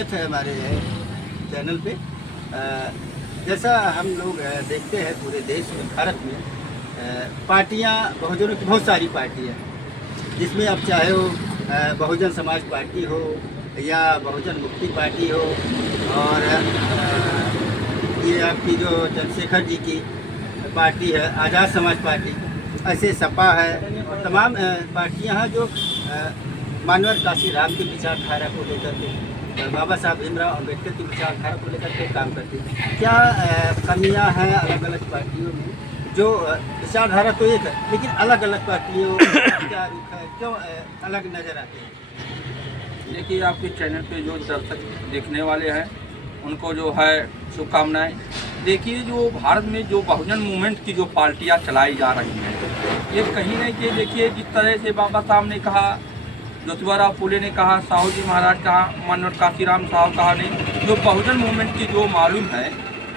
है हमारे चैनल पे। जैसा हम लोग देखते हैं पूरे देश में, भारत में पार्टियां, बहुजनों की बहुत सारी पार्टियां, जिसमें अब चाहे वो बहुजन समाज पार्टी हो या बहुजन मुक्ति पार्टी हो, और ये आपकी जो चंद्रशेखर जी की पार्टी है आज़ाद समाज पार्टी, ऐसे सपा है और तमाम पार्टियां हैं जो मानवर काशीराम की विचारधारा को लेकर के, बाबा साहब भीमराव अम्बेडकर की विचारधारा को लेकर के काम करती है। क्या कमियां हैं अलग अलग पार्टियों में? जो विचारधारा तो एक है, लेकिन अलग अलग पार्टियों क्या रुख है, क्यों अलग नज़र आते हैं? देखिए, आपके चैनल पे जो दर्शक देखने वाले हैं उनको जो है शुभकामनाएं। देखिए, जो भारत में जो बहुजन मूवमेंट की जो पार्टियां चलाई जा रही हैं, ये कहीं नहीं कि देखिए जिस तरह से बाबा साहब ने कहा, ज्योतिबा फुले ने कहा, साहू जी महाराज कहा, मानव काशीराम साहब कहा ने, जो बहुजन मूवमेंट की जो मालूम है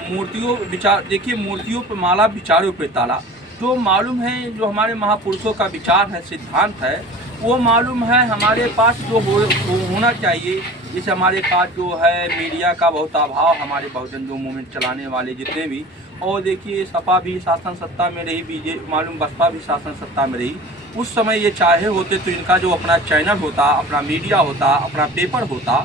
मूर्तियों विचार, देखिए मूर्तियों पर माला विचारों पे ताला, जो मालूम है जो हमारे महापुरुषों का विचार है, सिद्धांत है, वो मालूम है हमारे पास जो होना चाहिए। जैसे हमारे पास जो है मीडिया का बहुत अभाव, हमारे बहुजन जो मूवमेंट चलाने वाले जितने भी, और देखिए सपा भी शासन सत्ता में रही, बीजेपी मालूम बसपा भी शासन सत्ता में रही, उस समय ये चाहे होते तो इनका जो अपना चैनल होता, अपना मीडिया होता, अपना पेपर होता,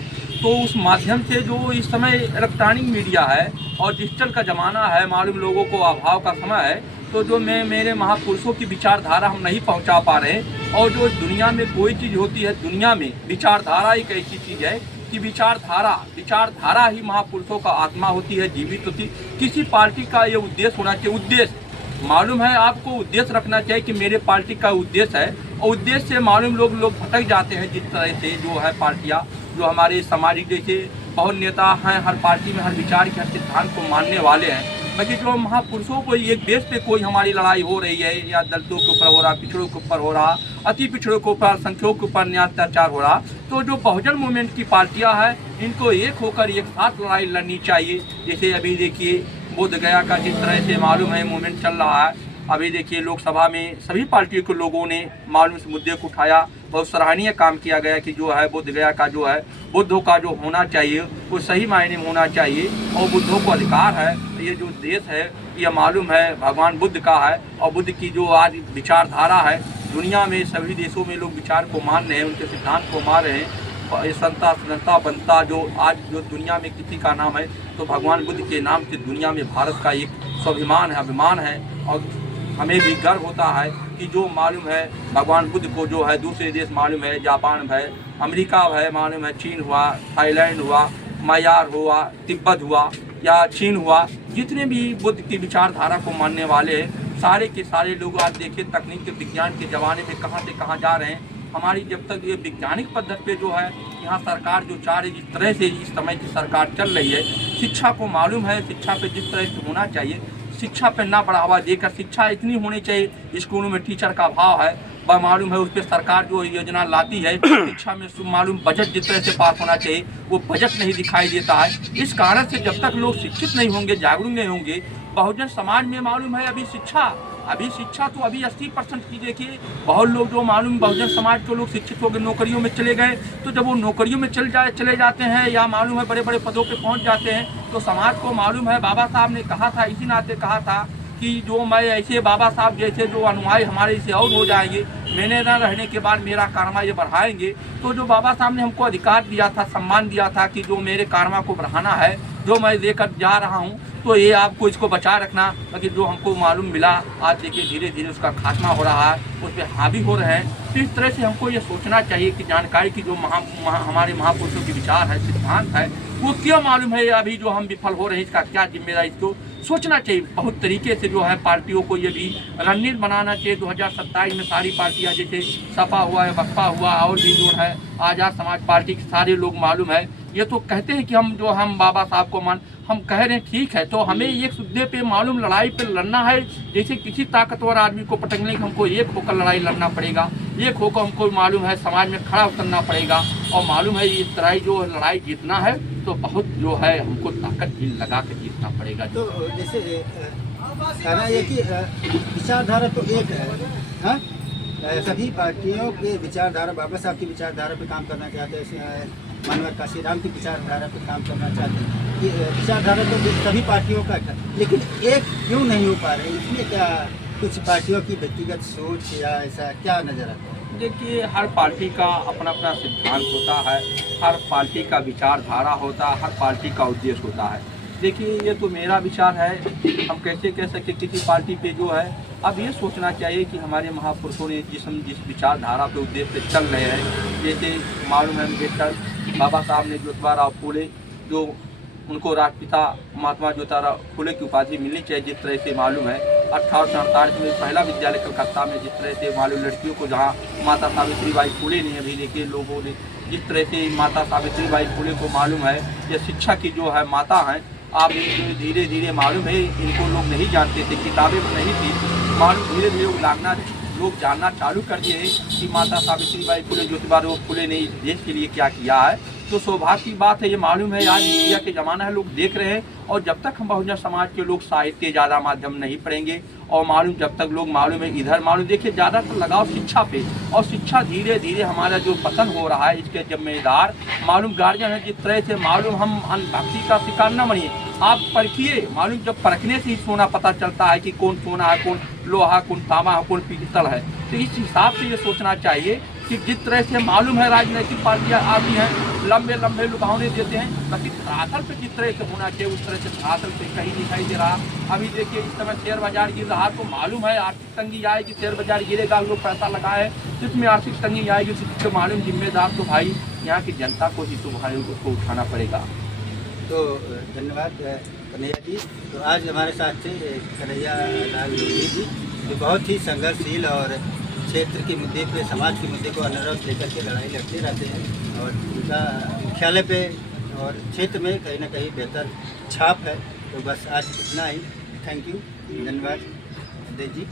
तो उस माध्यम से जो इस समय इलेक्ट्रॉनिक मीडिया है और डिजिटल का ज़माना है, मालूम लोगों को अभाव का समय है, तो जो मेरे महापुरुषों की विचारधारा हम नहीं पहुंचा पा रहे। और जो दुनिया में कोई चीज़ होती है, दुनिया में विचारधारा एक ऐसी चीज़ है कि विचारधारा ही महापुरुषों का आत्मा होती है, जीवित होती। किसी पार्टी का ये उद्देश्य होना चाहिए, उद्देश्य मालूम है आपको, उद्देश्य रखना चाहिए कि मेरे पार्टी का उद्देश्य है, और उद्देश्य से मालूम लोग भटक जाते हैं। जिस तरह से जो है पार्टियाँ, जो हमारे सामाजिक जैसे बहुत नेता हैं, हर पार्टी में हर विचार के, हर सिद्धांत को मानने वाले हैं, बाकी जो महापुरुषों को एक देश पे कोई हमारी लड़ाई हो रही है, या दलितों के ऊपर हो रहा, पिछड़ों के ऊपर हो रहा, अति पिछड़ों के ऊपर, संख्यों के ऊपर अत्याचार हो रहा, तो जो बहुजन मूवमेंट की पार्टियां हैं, इनको एक होकर एक साथ लड़ाई लड़नी चाहिए। जैसे अभी देखिए बोध गया का जिस तरह से मालूम है मूवमेंट चल रहा है, अभी देखिए लोकसभा में सभी पार्टियों के लोगों ने मालूम इस मुद्दे को उठाया, बहुत सराहनीय काम किया गया कि जो है बोध गया का जो है, बुद्धों का जो होना चाहिए वो सही मायने में होना चाहिए, और बुद्धों को अधिकार है। ये जो देश है ये मालूम है भगवान बुद्ध का है, और बुद्ध की जो आज विचारधारा है, दुनिया में सभी देशों में लोग विचार को मान रहे हैं, उनके सिद्धांत को मान रहे हैं। संता सनता बनता जो आज जो दुनिया में किसी का नाम है, तो भगवान बुद्ध के नाम से दुनिया में भारत का एक स्वाभिमान है, अभिमान है। और हमें भी गर्व होता है कि जो मालूम है भगवान बुद्ध को जो है दूसरे देश मालूम है, जापान है, अमेरिका है, मालूम है चीन हुआ, थाईलैंड हुआ, म्यांमार हुआ, तिब्बत हुआ या चीन हुआ, जितने भी बुद्ध की विचारधारा को मानने वाले हैं, सारे के सारे लोग आज देखिए तकनीक के विज्ञान के ज़माने में कहाँ से कहाँ जा रहे हैं। हमारी जब तक ये वैज्ञानिक पद्धति पे जो है यहाँ सरकार जो चाह रही, जिस तरह से इस समय की सरकार चल रही है, शिक्षा को मालूम है, शिक्षा पे जिस तरह से होना चाहिए, शिक्षा पे ना बढ़ावा देकर, शिक्षा इतनी होनी चाहिए, स्कूलों में टीचर का अभाव है, मालूम है उस पर सरकार जो योजना लाती है, शिक्षा में मालूम बजट जिस तरह से पास होना चाहिए वो बजट नहीं दिखाई देता है। इस कारण से जब तक लोग शिक्षित नहीं होंगे, जागरूक नहीं होंगे, बहुजन समाज में मालूम है अभी शिक्षा तो अभी 80% की, देखिए बहुत लोग जो मालूम बहुजन समाज के लोग शिक्षित हो गए, नौकरियों में चले गए, तो जब वो नौकरियों में चले जाते हैं या मालूम है बड़े बड़े पदों पे पहुंच जाते हैं, तो समाज को मालूम है बाबा साहब ने कहा था, इसी नाते कहा था कि जो मैं ऐसे बाबा साहब जैसे जो अनुयायी हमारे से और हो जाएंगे, मैंने न रहने के बाद मेरा कारमा ये बढ़ाएंगे। तो जो बाबा साहब ने हमको अधिकार दिया था, सम्मान दिया था कि जो मेरे कारमा को बढ़ाना है, जो मैं लेकर जा रहा हूँ, तो ये आपको इसको बचा रखना। लेकिन जो हमको मालूम मिला, आज देखिए धीरे धीरे उसका खात्मा हो रहा है, उस पर हावी हो रहे हैं। तो इस तरह से हमको ये सोचना चाहिए कि जानकारी की जो हमारे महापुरुषों के विचार है, सिद्धांत है, वो क्यों मालूम है अभी जो हम विफल हो रहे हैं, इसका क्या जिम्मेदारी, इसको सोचना चाहिए। बहुत तरीके से जो है पार्टियों को ये भी रणनीति बनाना चाहिए। 2027 में सारी पार्टियां जैसे सपा हुआ है, बसपा हुआ, और भी जो है आज़ाद समाज पार्टी के सारे लोग मालूम है, ये तो कहते हैं कि हम बाबा साहब को हम कह रहे हैं, ठीक है, तो हमें एक मुद्दे पे मालूम लड़ाई पे लड़ना है। जैसे किसी ताकतवर आदमी को पटकने के हमको एक होकर लड़ाई लड़ना पड़ेगा, एक होकर हमको मालूम है समाज में खड़ा उतरना पड़ेगा, और मालूम है इस तरह जो लड़ाई जीतना है तो बहुत जो है हमको ताकत भी लगा के जीतना पड़ेगा। तो जैसे कहना ये कि विचारधारा तो एक है, हाँ? सभी पार्टियों के विचारधारा, बाबा साहब की विचारधारा पे काम करना चाहते हैं। मानवर काशीराम की विचारधारा पे काम करना चाहते हैं। ये विचारधारा तो सभी पार्टियों का है, लेकिन एक क्यों नहीं हो पा रहे, इसमें क्या कुछ पार्टियों की व्यक्तिगत सोच या ऐसा क्या नज़र आता है? देखिए, हर पार्टी का अपना अपना सिद्धांत होता है, हर पार्टी का विचारधारा होता है, हर पार्टी का उद्देश्य होता है। देखिए, ये तो मेरा विचार है, हम कैसे कह सकते किसी पार्टी पे जो है, अब ये सोचना चाहिए कि हमारे महापुरुषों ने जिस विचारधारा पे उद्देश्य से चल रहे हैं, जैसे मालूम है अम्बेडकर बाबा साहब ने ज्योतिबा फूले जो उनको राष्ट्रपिता महात्मा ज्योतिबा फूले की उपाधि मिलनी चाहिए, जिस तरह से मालूम है 1848 में पहला विद्यालय कलकत्ता में, जिस तरह से मालूम लड़कियों को जहाँ माता सावित्रीबाई फूले ने अभी देखिए लोगों ने जिस तरह से माता सावित्रीबाई फूले को मालूम है ये शिक्षा की जो है माता हैं। आप धीरे धीरे मालूम है इनको लोग नहीं जानते थे, किताबें में नहीं थी, मालूम धीरे धीरे लोग जानना चालू कर दिए हैं कि माता सावित्रीबाई फूले ज्योतिबा फूले ने इस देश के लिए क्या किया है। तो सौभाग्य की बात है, ये मालूम है आज मीडिया के ज़माना है, लोग देख रहे हैं, और जब तक हम बहुजन समाज के लोग साहित्य ज़्यादा माध्यम नहीं पढ़ेंगे और मालूम जब तक लोग मालूम है इधर मालूम देखिए ज़्यादातर लगाव शिक्षा पे, और शिक्षा धीरे धीरे हमारा जो पतन हो रहा है इसके जिम्मेदार मालूम गार्जियन है। जिस तरह से मालूम हम अंधभक्ति का शिकार न बनिए, आप परखिए, मालूम जब परखने से ही सोना पता चलता है कि कौन सोना है, कौन लोहा, कौन तांबा है, कौन पीतल है। तो इस हिसाब से ये सोचना चाहिए कि जिस तरह से मालूम है राजनीतिक पार्टियाँ आती हैं लंबे लंबे लुभावने देते हैं, बाकी धरातल पे जिस तरह से होना चाहिए उस तरह से धरातल पे कहीं दिखाई दे रहा। अभी देखिए इस समय शेयर बाजार गिर रहा, तो मालूम है आर्थिक तंगी आएगी, शेयर बाजार गिरेगा, लोग पैसा लगाए तो इसमें आर्थिक तंगी आएगी, तो मालूम जिम्मेदार तो भाई यहाँ की जनता को ही तो भाई उसको उठाना पड़ेगा। तो धन्यवाद कन्हैया जी। तो आज हमारे साथ थे कन्हैया लाल लोधी जी, जो बहुत ही संघर्षशील और क्षेत्र के मुद्दे पे, समाज के मुद्दे को अनवरत लेकर के लड़ाई लड़ते रहते हैं, और उनका मुख्यालय पे और क्षेत्र में कहीं ना कहीं बेहतर छाप है। तो बस आज इतना ही, थैंक यू, धन्यवाद दे जी।